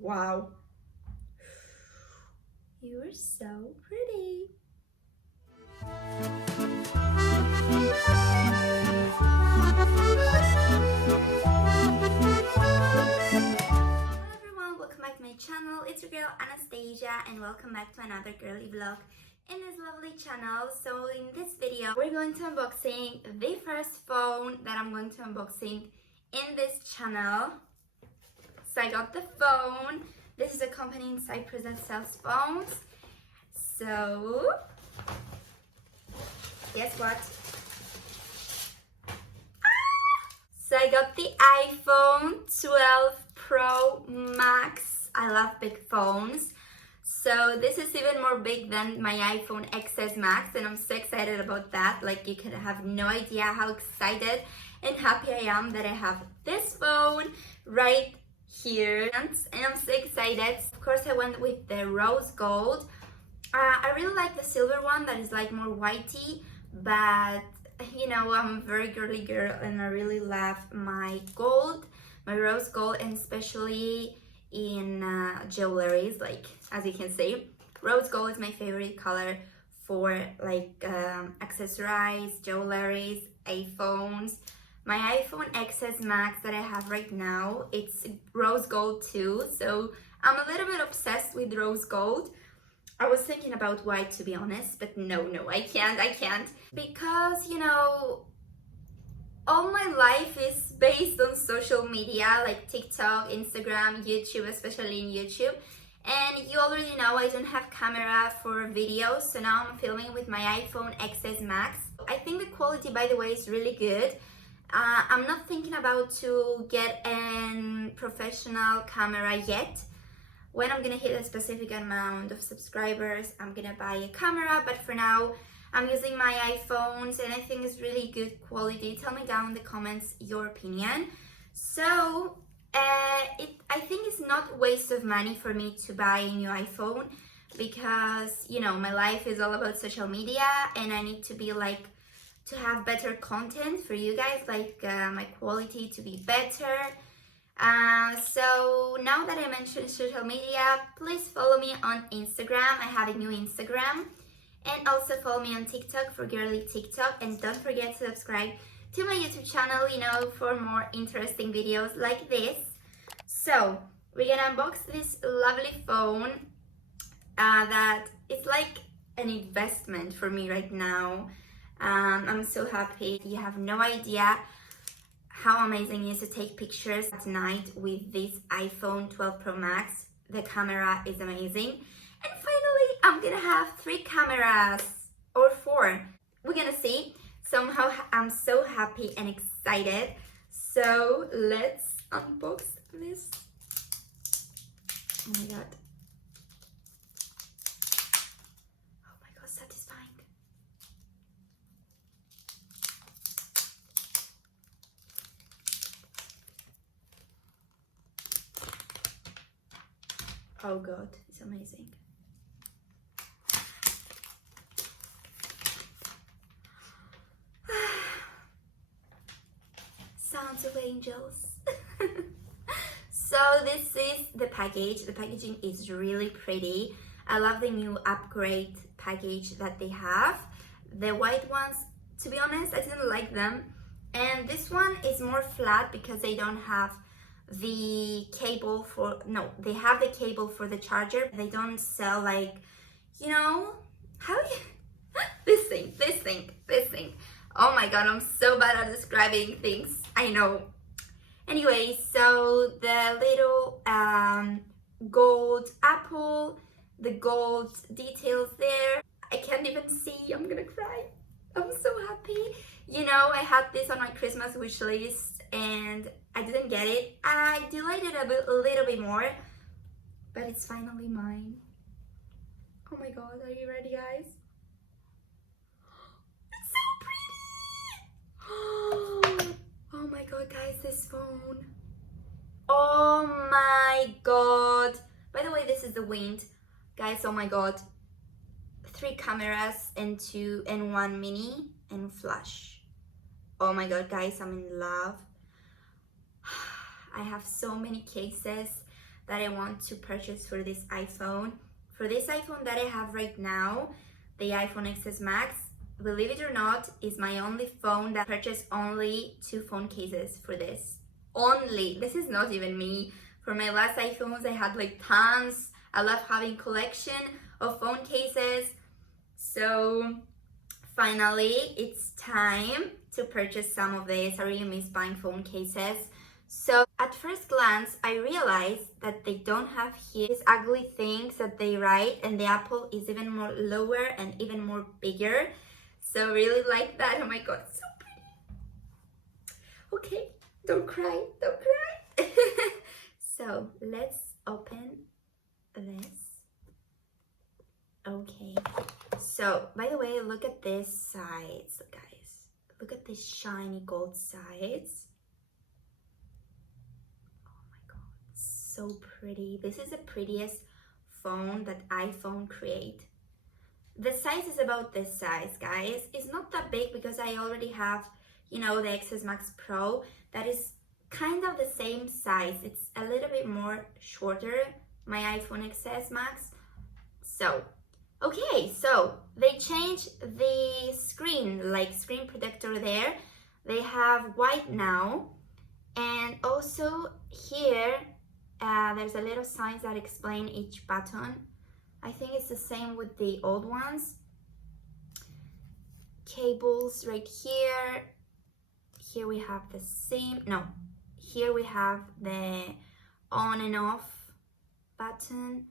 Wow. You're so pretty. Welcome back to my channel. It's your girl Anastasia and welcome back to another girly vlog in this lovely channel. So in this video we're going to unboxing the first phone that I'm going to unboxing in this channel. So I got the phone. This is a company in Cyprus that sells phones. So guess what? So I got the iPhone 12 Pro Max. I love big phones. So this is even more big than my iPhone XS Max and I'm so excited about that. Like, you can have no idea how excited and happy I am that I have this phone right here. And I'm so excited. Of course I went with the rose gold. I really like the silver one that is like more whitey, but you know, I'm a very girly girl and I really love my gold, my rose gold, and especially in jewelries. Like, as you can see, rose gold is my favorite color for like accessories, jewelries, iPhones. My iPhone XS Max that I have right now, it's rose gold too, so I'm a little bit obsessed with rose gold. I was thinking about white, to be honest, but no, I can't. Because, you know, all my life is based on social media, like TikTok, Instagram, YouTube, especially in YouTube. And you already know I don't have camera for videos, so now I'm filming with my iPhone XS Max. I think the quality, by the way, is really good. I'm not thinking about to get a professional camera yet. When I'm gonna hit a specific amount of subscribers, I'm gonna buy a camera, but for now, I'm using my iPhones and I think it's really good quality. Tell me down in the comments your opinion. So, I think it's not waste of money for me to buy a new iPhone because, you know, my life is all about social media and I need to be like, to have better content for you guys, like my quality to be better. So now that I mentioned social media, please follow me on Instagram. I have a new Instagram, and also follow me on TikTok for Girly TikTok, and don't forget to subscribe to my YouTube channel, you know, for more interesting videos like this. So we're gonna unbox this lovely phone that it's like an investment for me right now. I'm so happy. You have no idea how amazing it is to take pictures at night with this iPhone 12 Pro Max. The camera is amazing. And finally, I'm gonna have 3 cameras or 4. We're gonna see. Somehow I'm so happy and excited. So let's unbox this. Oh my god. Oh my god, satisfying. Oh god, it's amazing. Sounds of angels. So this is the package. The packaging is really pretty. I love the new upgrade package that they have. The white ones, to be honest, I didn't like them. And this one is more flat because they don't have the cable for, no, they have the cable for the charger. They don't sell like, you know, how this thing. Oh my god, I'm so bad at describing things, I know. Anyway, so the little gold apple, the gold details there. I can't even see, I'm gonna cry. I'm so happy. You know, I had this on my Christmas wish list and I didn't get it. I delayed it a little bit more, but it's finally mine. Oh my god, are you ready, guys? It's so pretty! Oh my god, guys, this phone. Oh my god. By the way, this is the wind. Guys, oh my god. 3 cameras and 1 mini and flash. Oh my god, guys, I'm in love. I have so many cases that I want to purchase for this iPhone. For this iPhone that I have right now, the iPhone XS Max, believe it or not, is my only phone that purchased only 2 phone cases for this. Only. This is not even me. For my last iPhones, I had like tons. I love having collection of phone cases. So finally, it's time to purchase some of these. I really miss buying phone cases. So at first glance, I realized that they don't have here these ugly things that they write, and the apple is even more lower and even more bigger. So really like that. Oh my god, so pretty. Okay, don't cry, don't cry. So let's open this. Okay, so by the way, look at this sides, guys. Look at these shiny gold sides. Oh my god, so pretty. This is the prettiest phone that iPhone create. The size is about this size, guys. It's not that big because I already have, you know, the XS Max Pro that is kind of the same size. It's a little bit more shorter, my iPhone XS Max. So, okay, so they changed the screen, like screen protector there. They have white now. And also here, there's a little signs that explain each button. I think it's the same with the old ones. Cables right here. Here we have the same, no, here we have the on and off button.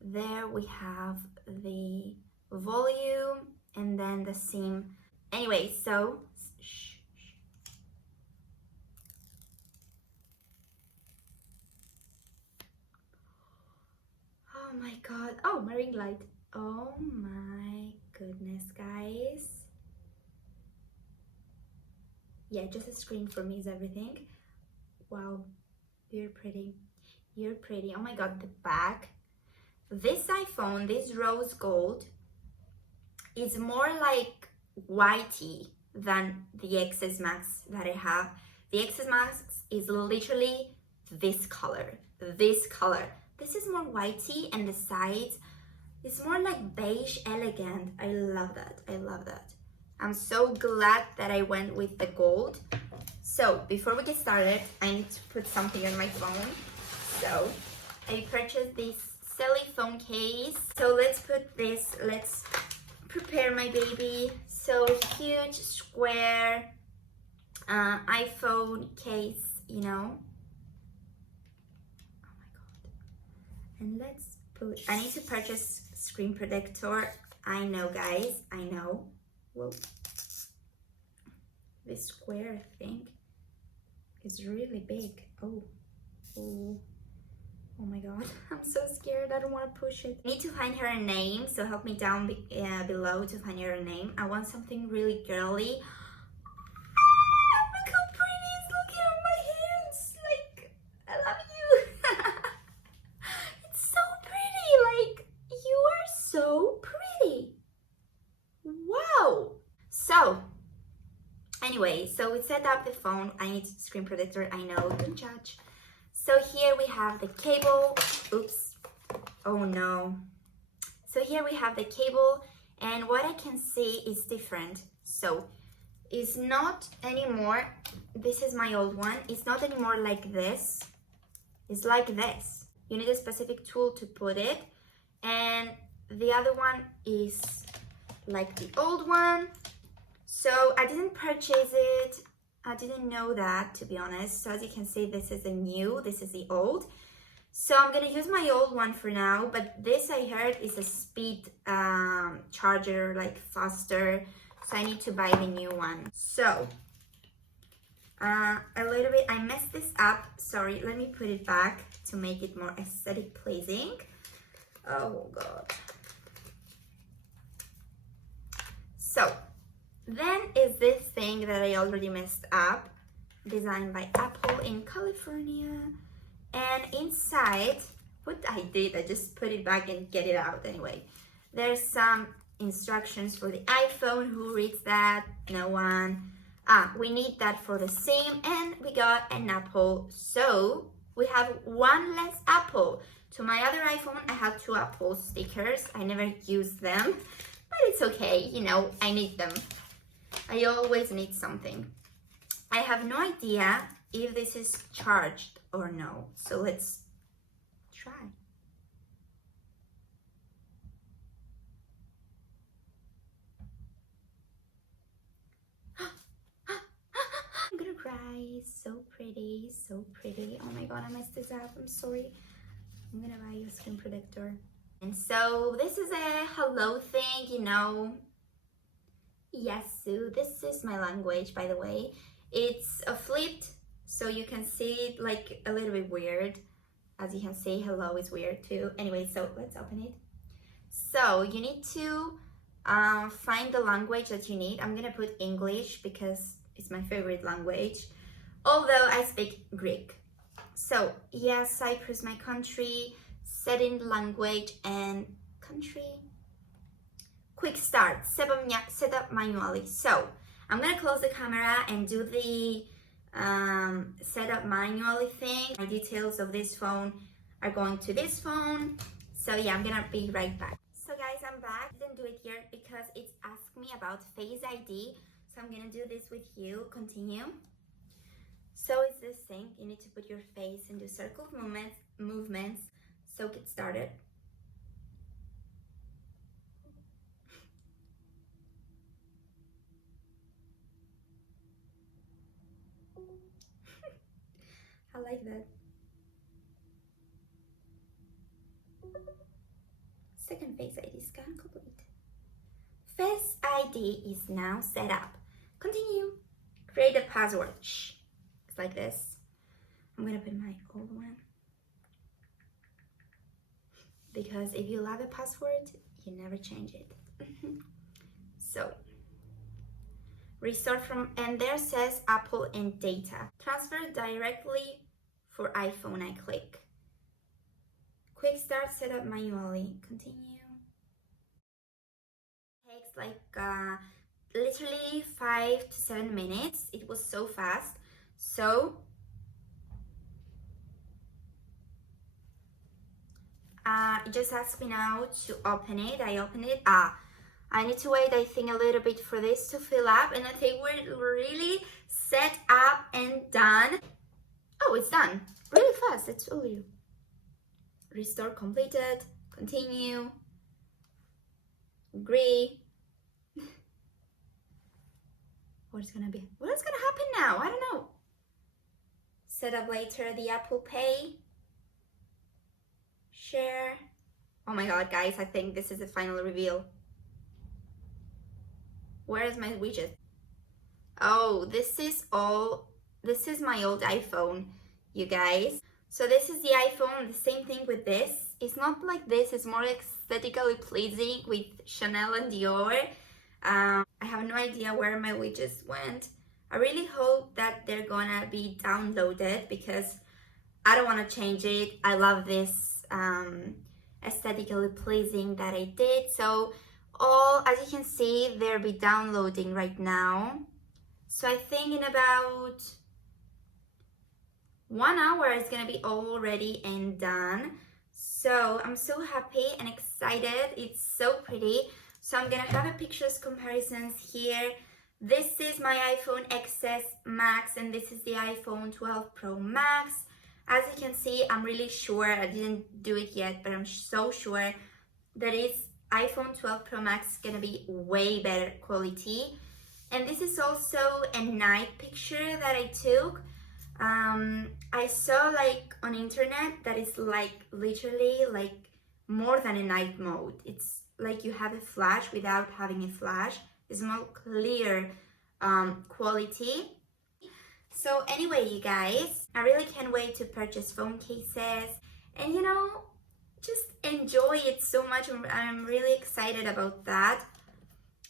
There we have the volume and then the SIM. Anyway, so oh my god, oh, my ring light. Oh my goodness, guys. Yeah, just a screen for me is everything. Wow, you're pretty. You're pretty. Oh my god, the back. This iPhone, this rose gold, is more like whitey than the XS Max that I have. The XS Max is literally this color. This color. This is more whitey, and the sides is more like beige elegant. I love that. I love that. I'm so glad that I went with the gold. So before we get started, I need to put something on my phone. So I purchased this silly phone case. So let's put this, let's prepare my baby. So huge square iPhone case, you know. Oh my god. And let's put, I need to purchase screen protector. I know, guys, I know. Whoa. This square thing is really big. Oh, oh, oh my god. I'm so scared. I don't want to push it. I need to find her a name, so help me down below to find her a name. I want something really girly. Look how pretty it's looking on my hands. Like, I love you. It's so pretty. Like, you are so pretty. Wow. So anyway, so we set up the phone. I need screen protector. I know, don't judge. So here we have the cable. Oops. Oh no. So here we have the cable, and what I can see is different. So it's not anymore, this is my old one. It's not anymore like this. It's like this. You need a specific tool to put it. And the other one is like the old one. So I didn't purchase it. I didn't know that, to be honest. So as you can see, this is the new, this is the old. So I'm gonna use my old one for now, but this I heard is a speed charger, like faster. So I need to buy the new one. So a little bit, I messed this up. Sorry, let me put it back to make it more aesthetic pleasing. Oh God. So then is this thing that I already messed up, designed by Apple in California. And inside, what I did, I just put it back and get it out anyway. There's some instructions for the iPhone. Who reads that? No one. We need that for the SIM, and we got an Apple. So We have one less apple. To my other iPhone, I have 2 apple stickers. I never use them, but it's okay. You know, I need them. I always need something. I have no idea if this is charged or no. So let's try. I'm gonna cry. So pretty, so pretty. Oh my god, I messed this up. I'm sorry. I'm gonna buy you a screen protector. And so this is a hello thing, you know. Yes, SOOO. This is my language, by the way. It's a flipped, so you can see it like a little bit weird. As you can see, hello is weird too. Anyway, so let's open it. So you need to find the language that you need. I'm gonna put English because it's my favorite language, although I speak Greek. So yes, Cyprus, my country, setting language and country. Quick start, set up manually. So I'm gonna close the camera and do the set up manually thing. My details of this phone are going to this phone. So yeah, I'm gonna be right back. So guys, I'm back. Didn't do it here because it's asked me about Face ID. So I'm gonna do this with you. Continue. So it's this thing. You need to put your face and do circle movements. So get started. I like that. Second Face ID scan complete. Face ID is now set up. Continue. Create a password. Shh. It's like this. I'm gonna put my old one. Because if you love a password, you never change it. So, restart from, and there says Apple and data. Transfer directly for iPhone, I click. Quick start, set up manually. Continue. Takes like literally 5 to 7 minutes. It was so fast. So it just asked me now to open it. I opened it. I need to wait, I think, a little bit for this to fill up, and I think we're really set up and done. Oh, it's done really fast. I told you. Restore completed. Continue. Agree. What's gonna happen now? I don't know. Set up later the Apple Pay. Share. Oh my god, guys, I think this is the final reveal. Where is my widget? Oh, this is my old iPhone, you guys. So this is the iPhone, the same thing with this. It's not like this, it's more aesthetically pleasing with Chanel and Dior. I have no idea where my widgets went. I really hope that they're gonna be downloaded because I don't want to change it. I love this aesthetically pleasing that I did. So all, as you can see, they'll be downloading right now. So I think in about 1 hour it's gonna be all ready and done. So I'm so happy and excited. It's so pretty. So I'm gonna have a pictures comparisons here. This is my iPhone XS Max and this is the iPhone 12 Pro Max. As you can see, I'm really sure, I didn't do it yet, but I'm so sure that it's iPhone 12 Pro Max is gonna be way better quality. And this is also a night picture that I took. I saw like on internet that it's like literally like more than a night mode. It's like you have a flash without having a flash. It's more clear quality. So anyway, you guys, I really can't wait to purchase phone cases and, you know, just enjoy it so much. I'm really excited about that.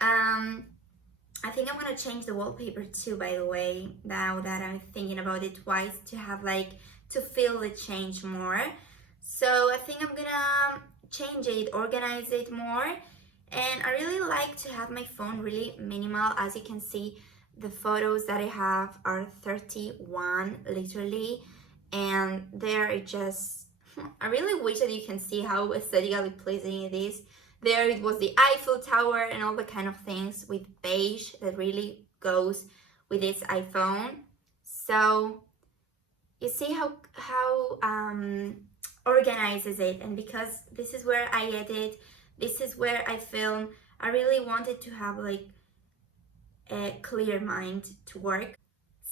I think I'm gonna change the wallpaper too, by the way, now that I'm thinking about it twice, to have like, to feel the change more. So I think I'm gonna change it, organize it more. And I really like to have my phone really minimal. As you can see, the photos that I have are 31 literally, and there it just, I really wish that you can see how aesthetically pleasing it is. There it was the Eiffel Tower and all the kind of things with beige that really goes with this iPhone. So you see how organized is it, and because this is where I edit, this is where I film, I really wanted to have like a clear mind to work.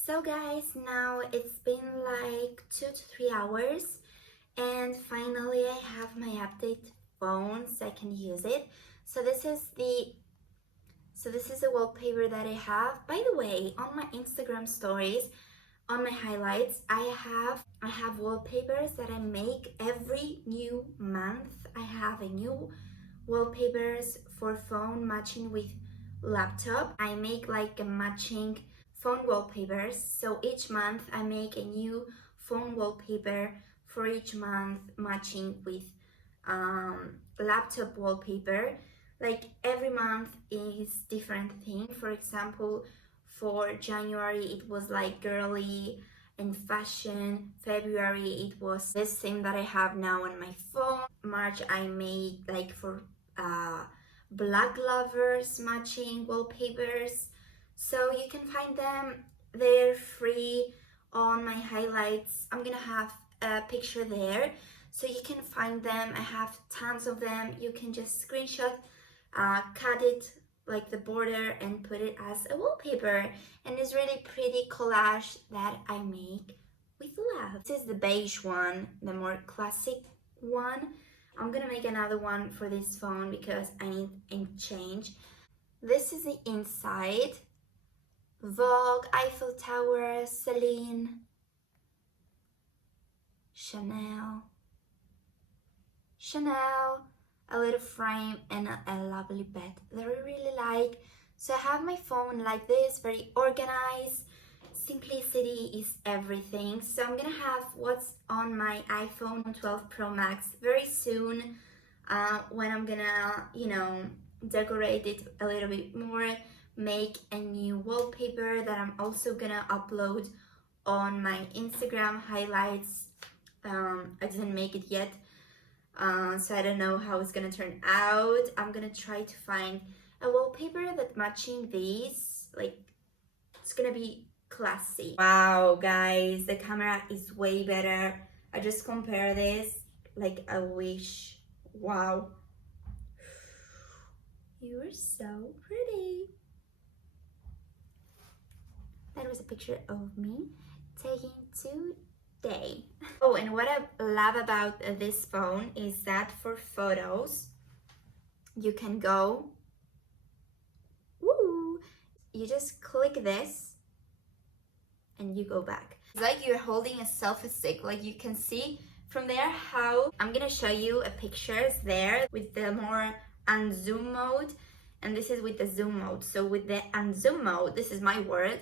So guys, now it's been like 2 to 3 hours and finally I have my update phone so I can use it. So this is the wallpaper that I have. By the way, on my Instagram stories, on my highlights, I have wallpapers that I make every new month. I have a new wallpapers for phone matching with laptop. I make like a matching phone wallpapers. So each month I make a new phone wallpaper for each month matching with laptop wallpaper. Like every month is different thing. For example, for January it was like girly and fashion. February it was this thing that I have now on my phone. March I made like for black lovers matching wallpapers. So you can find them, they're free on my highlights. I'm gonna have a picture there so you can find them. I have tons of them. You can just screenshot, cut it like the border and put it as a wallpaper, and it's really pretty collage that I make with love. This is the beige one, the more classic one. I'm gonna make another one for this phone because I need a change. This is the inside. Vogue, Eiffel Tower, Celine, Chanel, a little frame and a lovely bed that I really like. So I have my phone like this, very organized. Simplicity is everything. So I'm gonna have what's on my iPhone 12 Pro Max very soon, when I'm gonna, you know, decorate it a little bit more, make a new wallpaper that I'm also gonna upload on my Instagram highlights. I didn't make it yet, so I don't know how it's gonna turn out. I'm gonna try to find a wallpaper that matching these, like it's gonna be classy. Wow guys, the camera is way better. I just compare this, like I wish. Wow, you're so pretty. That was a picture of me taken today. Oh, and what I love about this phone is that for photos, you can go, woo, you just click this and you go back. It's like you're holding a selfie stick. Like you can see from there how, I'm gonna show you a pictures there with the more unzoom mode, and this is with the zoom mode. So with the unzoom mode, this is my word,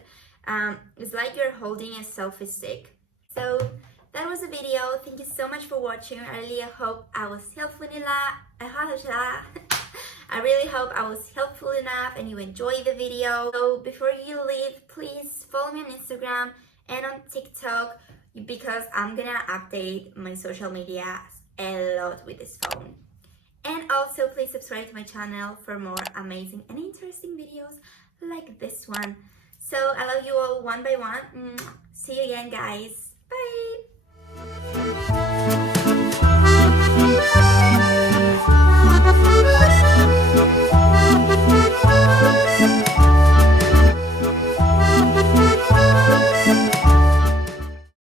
it's like you're holding a selfie stick. So that was the video. Thank you so much for watching. I really hope I was helpful enough. I really hope I was helpful enough and you enjoyed the video. So before you leave, please follow me on Instagram and on TikTok because I'm gonna update my social media a lot with this phone. And also please subscribe to my channel for more amazing and interesting videos like this one. So I love you all one by one. See you again guys. Bye.